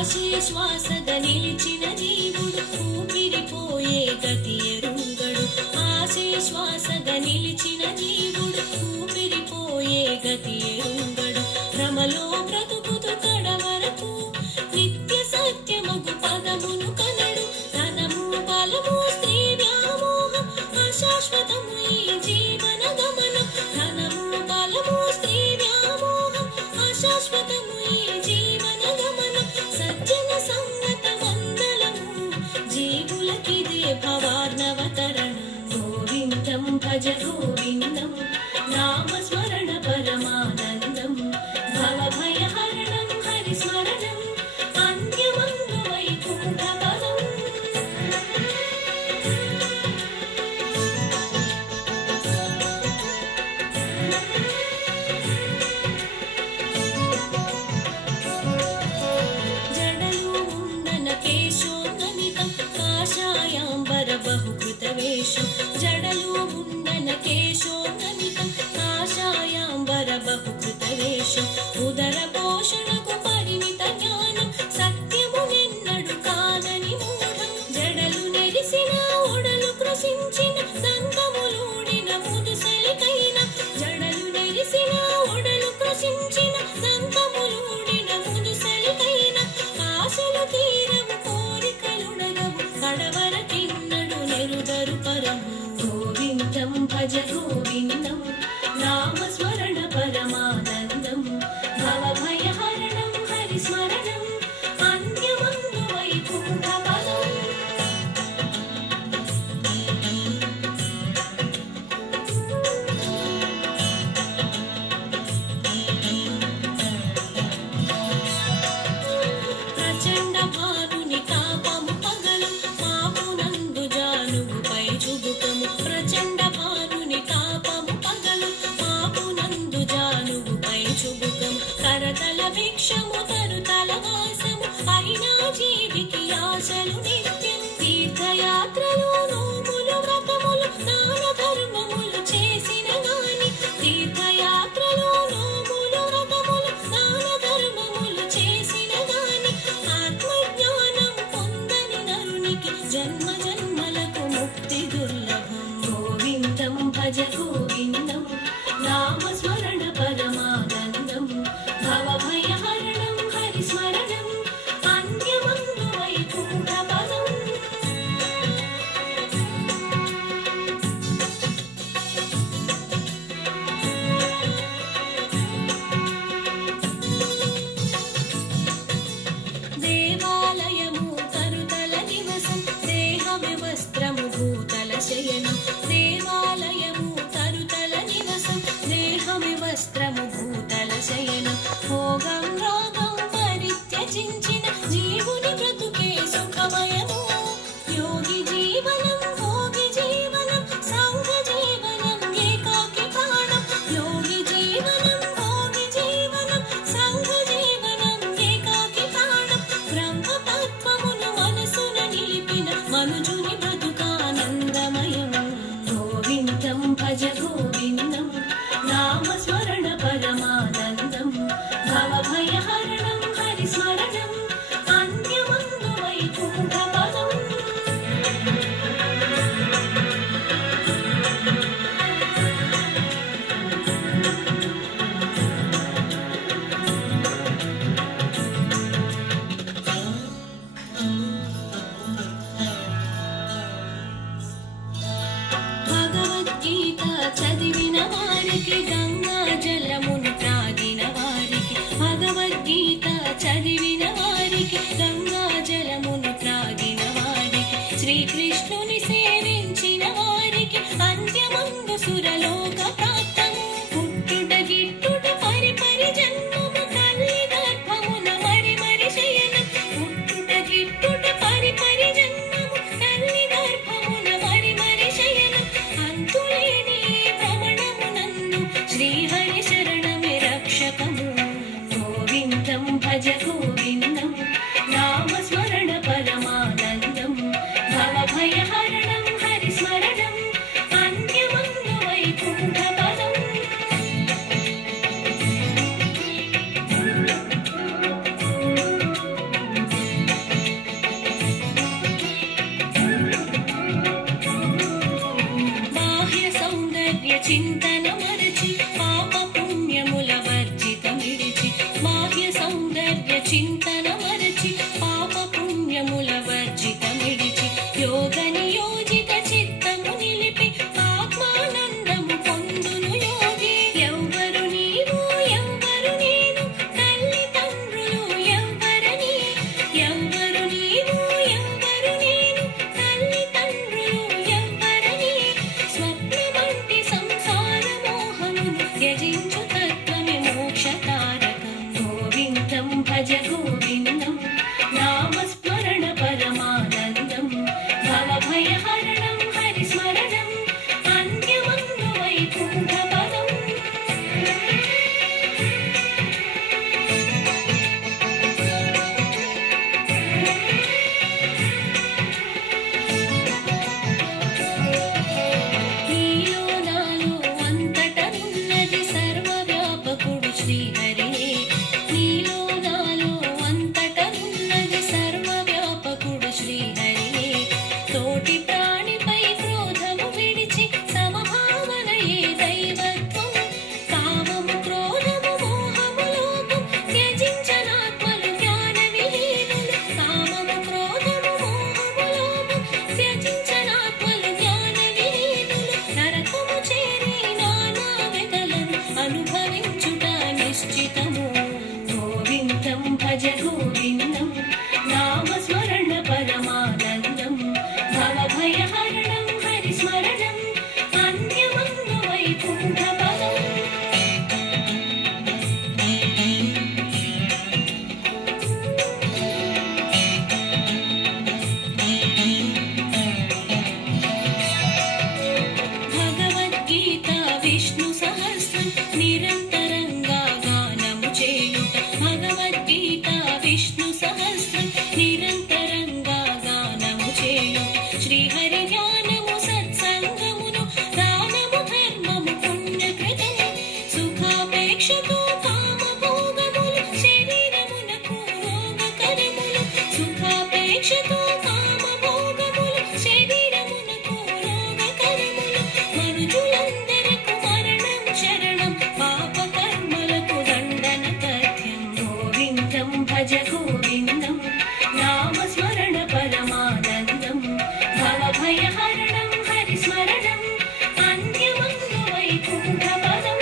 శ్వాసగా నిలిచిన జీవుడు ఊపిరిపోయే గతి ఎరుంగడు. ఆశే శ్వాసగా నిలిచిన జీవుడు ఊపిరిపోయే గతి ఎరుంగడు. భ్రమలో బ్రతుకుతూ కడవరకు నిత్య సత్యమగు పదమును కనడు. ధనము బలము స్త్రీ వ్యామోహం అశాశ్వతము ఈ జీవన గమనం. ధనము బలము స్త్రీ వ్యామోహం అశాశ్వతము ఈ జీవన గమనం. సజ్జన సంగత మందలము జీవులకిదే భవార్ణవతరణం. గోవిందం భజ గోవిందం నామస్మరణ పరమానందం. భవభయహరణం హరిస్మరణం అంత్యమందు వైకుంఠ పదం. జడలు ముందన కేశోన్నమితం కాషాయాంబర బహుకృత వేషం. జడలు ముందన కేశోన్నమితం కాషాయాంబర బహుకృత వేషం. ఉదర పోషణకు పరిమిత జ్ఞానం సత్యము నిన్నడు కాదని మూఢం. జడలు నెరిసిన ఒడలు కృషించిన దంతములూడిన ముదుసలికైన. జడలు నెరిసిన ఒడలు కృషించిన దంతములూడిన ముదుసలికైన. ఆశలు తీరవు కోరికలుడగవు కడవరకిన్నడు నెరుదరు పరము. గోవిందం భజ గోవిందం నామస్మరణ పరమానందం. భవభయహరణం హరిస్మరణం అంత్యమందు వైకుంఠ పదం. ప్రచండ భానుని తాపము పగలు మాపునందు జానుగుపై చుబుకము. ప్రచండ భానుని తాపము పగలు మాపునందు జానుగుపై చుబుకము. కరతల భిక్షము తరుతల వాసము అయినా జీవికి ఆశలు నిత్యం. తీర్థయాత్రలు నోములు వ్రతములు దాన ధర్మములు చేసిన గాని. తీర్థయాత్రలు నోములు వ్రతములు దాన ధర్మములు చేసిన గాని. ఆత్మజ్ఞానం పొందని నరునికి జన్మ జన్మలకు ముక్తి దుర్లభం. గోవిందం భజ గోవిందం నామస్మరణ పరమానందం. భవభయహరణం హరిస్మరణం అంత్యమందు వైకుంఠ పదం. దేవాలయము తరుతల నివసం దేహమే వస్త్రము భూతల శయనం. దేవాలయము తరుతల నివసం దేహమే వస్త్రము భూతల శయనం. భోగం రాగం పరిత్యజించిన జీవుని బ్రతుకే సుఖమయము. యోగి జీవనం భోగి జీవనం సంఘ జీవనం ఏకాకి ప్రాణం. యోగి జీవనం భోగి జీవనం సంఘ జీవనం ఏకాకి ప్రాణం. బ్రహ్మతత్వమును మనసున నిలిపిన మనుజుని బ్రతుకానందమయం. గోవిందం భజ గోవిందం నామస్మరణ పరమానందం. భవభయహరణం హరిస్మరణం అంత్యమందు వైకుంఠ పదం. భగవద్గీత చదివిన వారికి గంగా జలమును త్రాగిన వారికి. భగవద్గీత చదివిన వారికి గంగా జలమును త్రాగిన వారికి. శ్రీకృష్ణుని సేవించిన వారికి అంత్యమందు సురలోక ప్రాప్తము. పుట్టుట గిట్టుట పరిపరి జన్మము తల్లి గర్భమున మరి మరి శయనం. పుట్టుట గిట్టుట పరిపరి జన్మము తల్లి గర్భమున మరి మరి శయనం. అంతులేని భ్రమణము నన్ను శ్రీహరి శరణమే రక్షకము. గోవిందం భజ గోవిందం నామస్మరణ పరమానందం. భవభయ భజ గోవిందం నామస్మరణ పరమానందం భవభయహరణం హరిస్మరణం అన్యమన్ను వైకుంఠ పదం. నీలో నాలో అంతటనున్నది సర్వవ్యాపకుడు శ్రీహరే. నీలో నాలో అంతటనున్నది సర్వవ్యాపకుడు శ్రీహరే. తోటి ప్రాణిపై క్రోధము విడిచి సమభావనయే దైవత్వం. కామము క్రోధము మోహము లోపం త్యజించనాత్మలు జ్ఞాన విహీనులు. కామము క్రోధము మోహము లోపం త్యజించనాత్మలు జ్ఞాన విహీనులు. నరకము చేరి నానా వెదలను అనుభవించుట నిశ్చితము. గోవిందం భజ గోవిందం నామస్మరణ పరమానందం భవభయహరణం హరిస్మరణం అన్యమన్ను వైకుంఠ పదం. భగవద్గీత విష్ణు సహస్రం నిరంతరంగా గానము చేయుట. భగవద్గీత విష్ణు సహస్రం నిరంతరంగా గానము చేయుట. శ్రీహరి ధ్యానము సత్సంగమును దానము ధర్మము పుణ్యకృతము. సుఖాపేక్షతో కామభోగములు శరీరమునకు రోగకరములు. సుఖాపేక్షతో కామభోగములు శరీరమునకు రోగకరములు. మనుజులందరకు మరణం శరణం పాపకర్మలకు దండన తథ్యం. గోవిందం భజ గోవిందం నామస్మరణ పరమానందం భవభయహరణం హరిస్మరణం అన్యమన్ను వైకుంఠ పదం.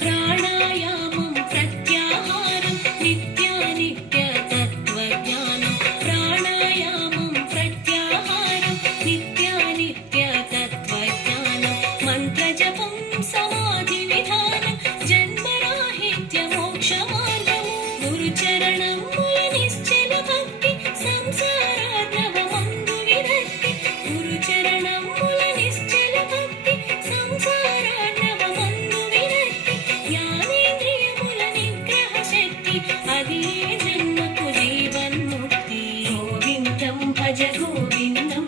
ప్రాణాయామం ప్రత్యాహారం నిత్యానిత్య తత్వజ్ఞానం. ప్రాణాయామం ప్రత్యాహారం నిత్యానిత్య తత్వజ్ఞానం. మంత్రజపం సమాధి విధానం జన్మరాహిత్య మోక్ష మార్గము. గురుచరణముల నిశ్చల భక్తి సంసారార్ణవమందు విరక్తి. గురుచరణముల నిశ్చల భక్తి సంసారార్ణవమందు విరక్తి. జ్ఞానేంద్రియముల నిగ్రహ శక్తి అది జన్మకు జీవన్ముక్తి. గోవిందం భజ గోవిందం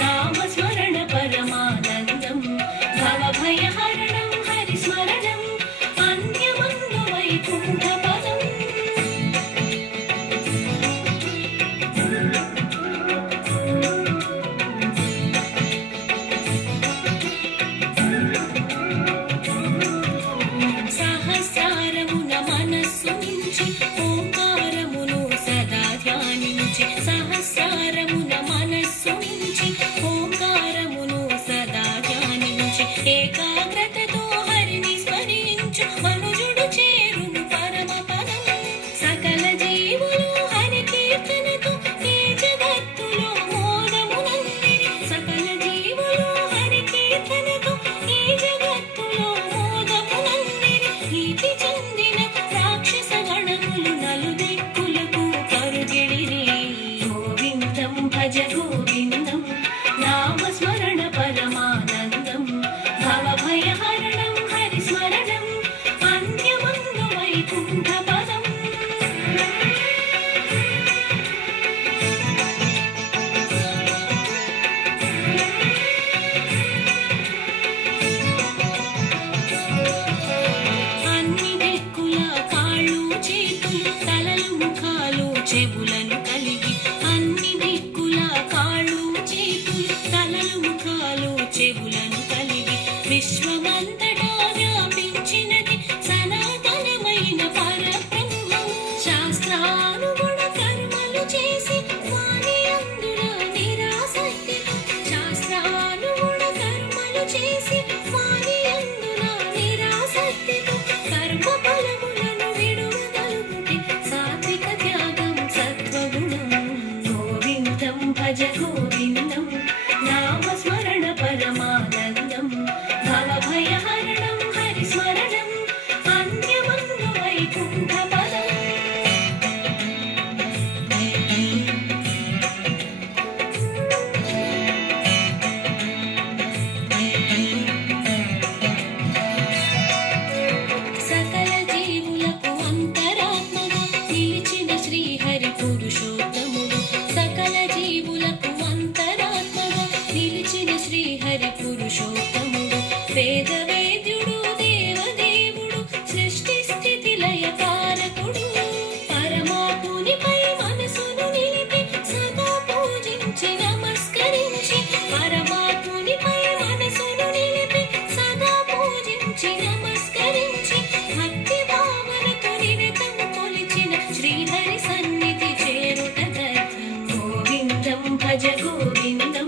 నామస్మరణ పరమానందం భవభయహరణం హరిస్మరణం అన్యమన్ను వైకుంఠ పదం. సహస్రారమున మనస్సు నుంచి ఓంకారమును సదా ధ్యానించి. సహస్రారమున మనస్సు నుంచి ఓంకారమును సదా ధ్యానించి. ఏకాగ్రతతో హరిని స్మరించు మనుజుడు చేరును పరమ పదం. సకల జీవులు హరి కీర్తనతో ఈ జగత్తులో మోదమునందిరి. సకల జీవులు హరి కీర్తనతో ఈ జగత్తులో మోదమునందిరి. భీతి చెందిన రాక్షస గణములు నలుదిక్కులకు పరుగిడిరి. గోవిందం భజ గోవిందం నామస్మరణ పరమానందం భవభయహరణం హరిస్మరణం అన్యమన్ను వైకుంఠ పదం. అన్ని దిక్కుల కాళ్ళు చేతులు తలలు ముఖాలు చెవులను కలిగి. అన్ని దిక్కుల భజ గోవిందం నామస్మరణ పరమానందం భవభయహరణం హరిస్మరణం అంత్యమందు వైకుంఠ పదం. సకల జీవులకు అంతరాత్మగా నిలిచిన శ్రీహరి పురుషోత్తముడు. సకల జీవులకు అంతరాత్మగా నిలిచిన శ్రీహరి పురుషోత్తముడు. వేద వేద్యుడు దేవదేవుడు సృష్టి స్థితి లయ కారకుడు. పరమాత్మునిపై మనసును నిలిపి సదా పూజించి నమస్కరించి పరమాత్మునిపై మనసును నిలిపి సదా పూజించి నమస్కరించి భక్తి భావనతో నిరతము కొలిచిన శ్రీహరి సన్నిధి చేరుట తథ్యం. గోవిందం భజ గోవిందం